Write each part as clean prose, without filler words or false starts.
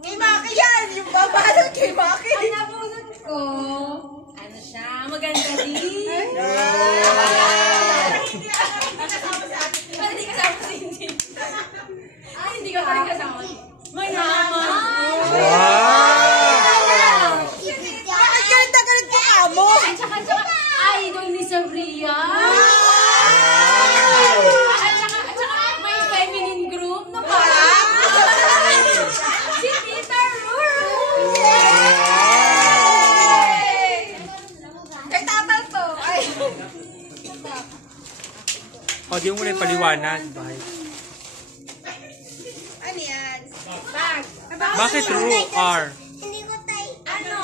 Kay Maki yan! Yung babalot kay Maki! Ang nabunod ko, ano siya, maganda din. Hindi kasama si Cindy. Ay, hindi ka pa rin kasama. Mayaman. Wow! Bakit galit na galit ka mo? At saka, idol ni Sabria. At saka, may feminine group na parang. Si Tita Ruru. Kay Tatal to. Ay. O, di mo muna yung paliwanag. Ano yan? Bag. Bakit Ru? R? Ano?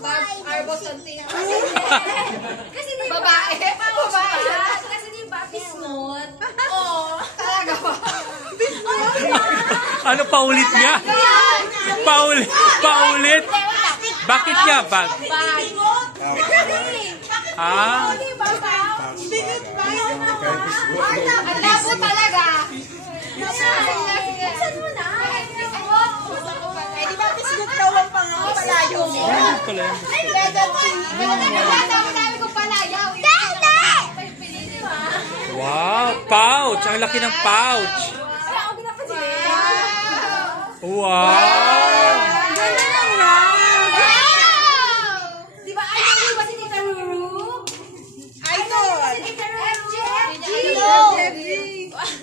Bag. Arbos on tea. Kasi di Babae. Babae. Kasi di ba, bismot? Oo. Talaga ba? Ano paulit niya? Paulit? Bakit niya bag? Bag. Ah? Bigot ba? Ang labo talaga. Buksan mo na. Ay, di ba pisgot daw ang palayo mo? Ano pala yan? Dami ko palayaw. Wow! Pouch! Ang laki ng pouch! Wow! Di ba idol mo ba si Tita Ruru? Idol! Si Tita Ruru?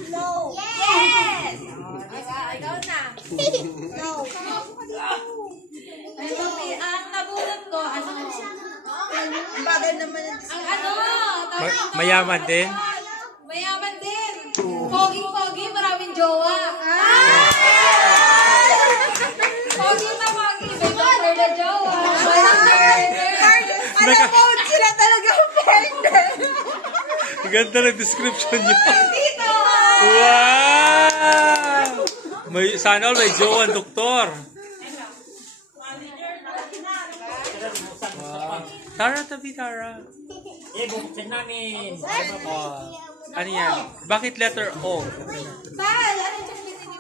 No! Yes! Ikaw na. No! Ang nabunot ko, ano? Ang bagay naman yung Ang ano? Mayaman din? Mayaman din. Pogi-pogi, maraming jowa. Pogi na pogi, may partner na jowa. Alam mo, sila talaga ang partner! Ang ganda ng description niyo. Dito! Wow! Sana all may jowa ang doktor. Wow. Tara, tabi, Tara. Bubuksan namin. Ano yan? Bakit letter O? Sal, ano yung chocolate mo?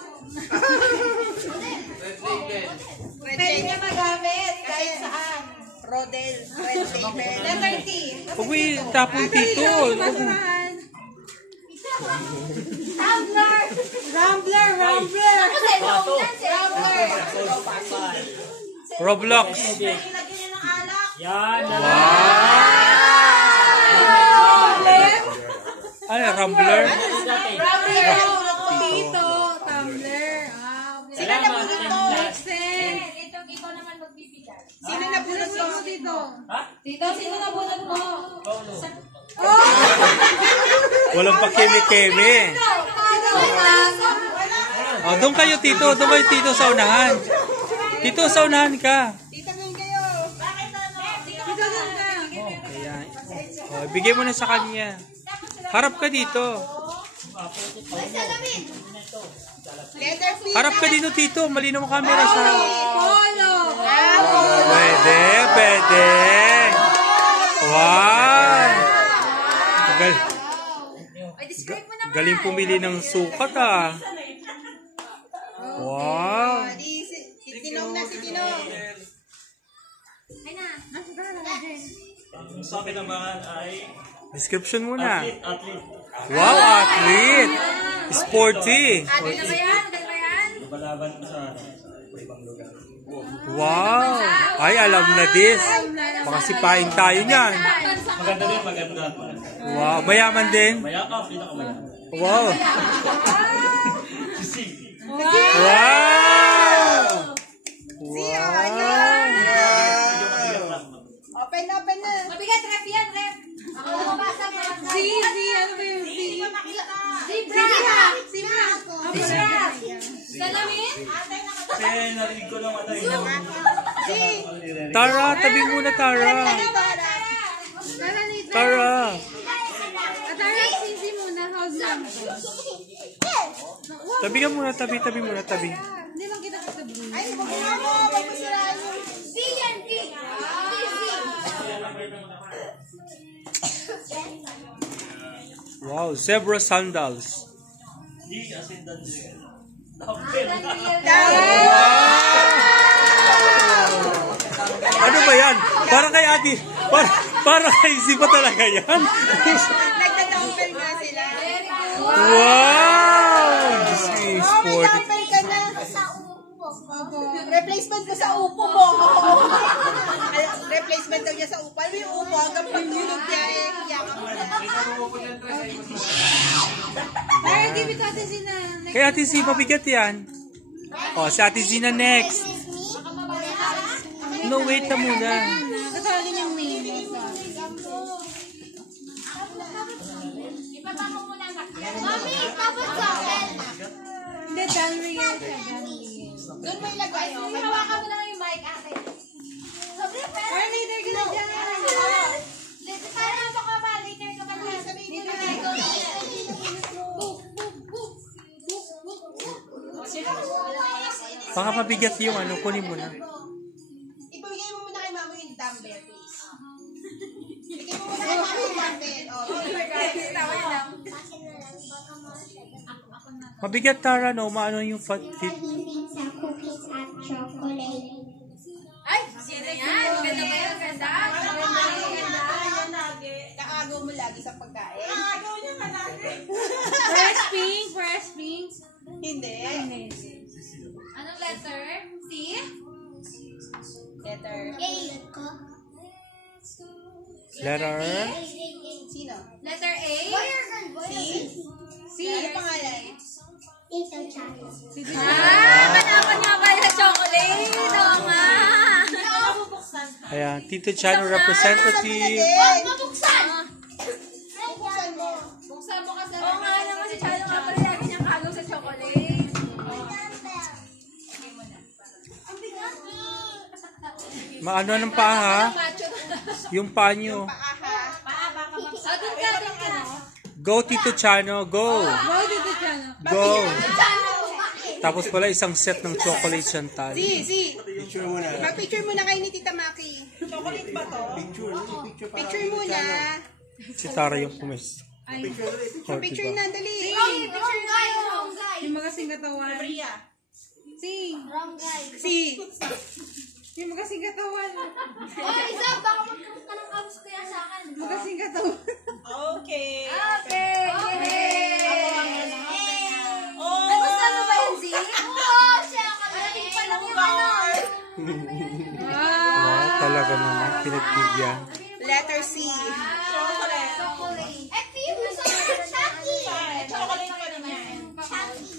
Pwede niya magamit kahit saan. Rodel, Red Table. Letter T. Huwag mo itapon dito. Tumbler! Rambler! Rambler! Ako sa ito, Tumbler! Roblox. Ilagyan niya ng alak. Yan. Ano, Rambler? Tumbler! Tito, Tumbler. Sino nabunod mo? Ito, ikaw naman magbibigay. Sino nabunod mo dito? Tito, sino nabunod mo? Walang pa-keme-keme. Oh, doon kayo, Tito. Doon kayo, Tito, sa unahan. Tito, sa unahan ka. Tita ngayon kayo. Bakit ano? Tita ngayon ka. Ayan. Oh, bigay mo na sa kanya. Harap ka dito. Letter P. Harap ka dito, Tito. Malinaw ang camera sa... Polo. Pwede, pwede. Wow! Galing pumili ng sukat, ah. Wow! Si Tinong na, si Tinong. Ang sa akin naman ay Description muna. athlete. Wow, athlete! Sporty! Ano na ba yan? Ano ba yan? Lumalaban sa ibang lugar. Wow! Ay, alam na this. Baka sipain tayo niyan. Maganda din, maganda. Wow, mayaman din. Mayakap, pinakamayaman. Wow! Sisig. Wow! Wow! Open na, open na. Mabigat, rep yan, rep. Ako na mabasa mo. Z, ano ba yung Z? Zebra. Zebra. Salamin? Kasi narinig ko lang ano Z. Tara, tabi muna, Tara. Tara. Tara, Z muna. How's that? Tabi ka muna, tabi muna, tabi. Hindi lang kita sa blue. Ay, wag mo, wag mo siraan yung... Z yan, Z. Wow, zebra sandals. Di, asin dan. Ano ba yan? Para kay ate. Para kay Zipa talaga yan. Nagda-dumbbell nga sila. Wow! This is Oh, may sporty. dumbbell ka na. Replacement ko sa upo mo. Replacement daw niya sa upo. Alam mo yung upo, hanggang pagtulog niya eh. Yakap mo na. Pero give it to Ate Zina. Kay ate Zipa, bigat yan. O, si ate Zina next. No, wait na muna. Kasali niyang main. Hindi, Dan Riel siya. Dan Riel. Doon mo ilagay. Hawakan mo lang yung mic, ate. Or later ka na dyan. Parang baka-validator ka pa dyan. Sabihin ko na ikaw. Baka mabigat yung ano, kunin mo na. Ibigay mo muna kay mama yung dumbbell, please. Ibigay mo muna kay mama yung dumbbell. Mabigat, Tara, no? Maano yung fat fit? Mahilig sa cookies at chocolate. Ay, sino yan? Ganda ba yun? Ganda? Kaagaw mo lagi sa pagkain. Kaagaw niya malagi. Fresh pink, fresh pink. Hindi. Anong letter? C? Letter. Letter? Sino? Letter A? C? C. Ano pangalan? Tito Chano. Manapan nga ba yung chocolate? Oo nga. Ayan, Tito Chano representative. Buksan mo. Buksan mo kasi. Oo nga naman si Chano nga pala lagi niyang kagaw sa chocolate. Maano ng paa, ha? Yung paa nyo. Doon ka. Go, Tito Chano, go! Wow, dito Chano. Go! Tapos pala isang set ng chocolate Chantal. Si. Mag-picture muna kayo ni Tita Maki. Chocolate ba to? Picture muna. Si Tara yung pumis. Oh, Picture diba? na, dali. Yung magasing katawan. Si. Yung magasing katawan. Magasing katawan. Okay. Okay. Oh! Gusto mo ba yun, Z? Wow, talaga naman, pinagbigyan. Letter C.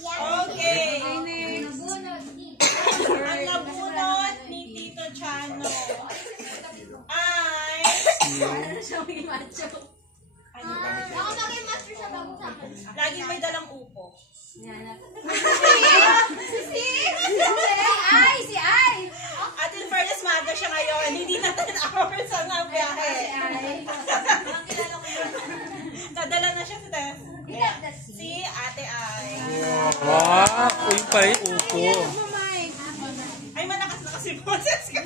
Okay. Ang nabunot ni Tito Chano ay... Lagi may dalang upo. Si Ay! At in fairness, maaga siya ngayon. Hindi na 10 hours ang biyahe. Dadala na siya sa test. Si Ate Ay. Wow, uy pa yung upo. Ay, malakas na kasi boses ka.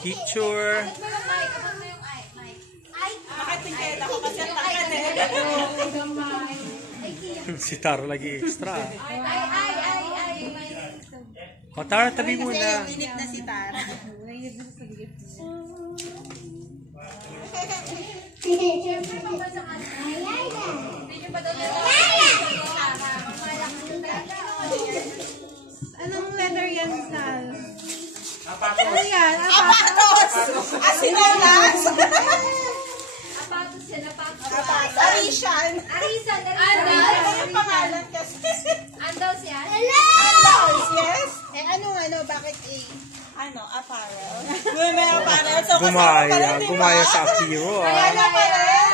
Picture. Makatingketa ko kasi ang takan eh. Si Tara lagi extra. O, Tara, tabi Kasi muna. inip na si Tara. Anong letter yan, Sal? Ano yan? Apatos! Asinalas! Apatos yan, apatos. Arishan! Arisan, Ano yung pangalan kasi? Andaw siya? Andaws, yes? Eh, ano, bakit ano, apparel? Women apparel. So, kasama pa rin, di ba? Gumaya sa Akiro, Kaya ah. na pa rin.